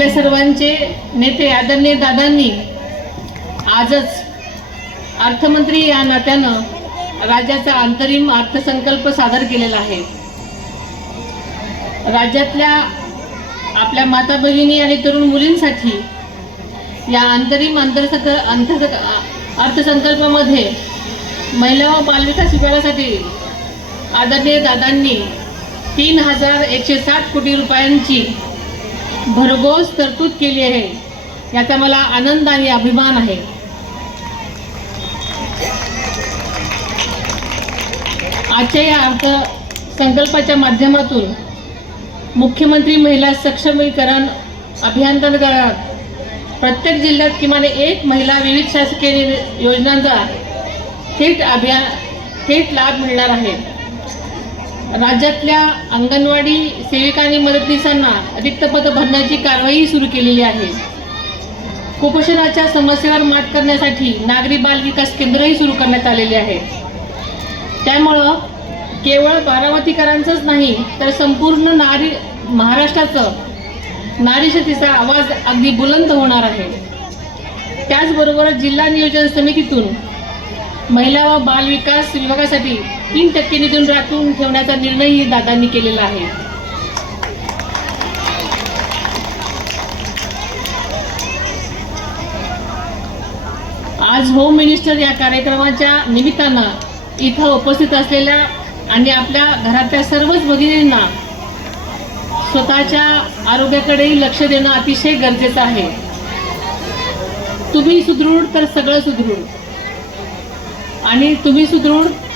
आपल्या सर्वांचे नेते आदरणीय दादांनी आजच अर्थमंत्री या नात्यानं राज्याचा अंतरिम अर्थसंकल्प सादर केलेला आहे. राज्यातल्या आपल्या माता भगिनी आणि तरुण मुलींसाठी या अंतरिम अंतर्सक अंतर अर्थसंकल्पामध्ये महिला व बालविकास विभागासाठी आदरणीय दादांनी तीन हजार एकशे साठ कोटी रुपयांची भरघोस तरतूद केली आहे. याचा मला आनंद आणि अभिमान आहे. आजच्या या अर्थसंकल्पाच्या माध्यमातून मुख्यमंत्री महिला सक्षमीकरण अभियांतर्गत प्रत्येक जिल्ह्यात किमान एक महिला विविध शासकीय योजनांचा थेट अभियान थेट लाभ मिळणार आहे. राज्यातल्या अंगणवाडी सेविका आणि मदतनीसांना रिक्त पदं भरण्याची कारवाई सुरू केलेली आहे. कुपोषणाच्या समस्येवर मात करण्यासाठी नागरी बाल विकास केंद्रही सुरू करण्यात आलेले आहे. त्यामुळं केवळ बारामतीकरांचंच नाही तर संपूर्ण नारी महाराष्ट्राचं नारी शक्तीचा आवाज अगदी बुलंद होणार आहे. त्याचबरोबर जिल्हा नियोजन समितीतून महिला व बाल विकास विभागासाठी तीन टक्के निधून राखून ठेवण्याचा निर्णयही दादांनी केलेला आहे. आज होम मिनिस्टर या कार्यक्रमाच्या निमित्तानं इथं उपस्थित असलेल्या आणि आपल्या घरातल्या सर्वच भगिनींना स्वतःच्या आरोग्याकडेही लक्ष देणं अतिशय गरजेचं आहे. तुम्ही सुदृढ तर सगळं सुदृढ. आणि तुम्ही सुदृढ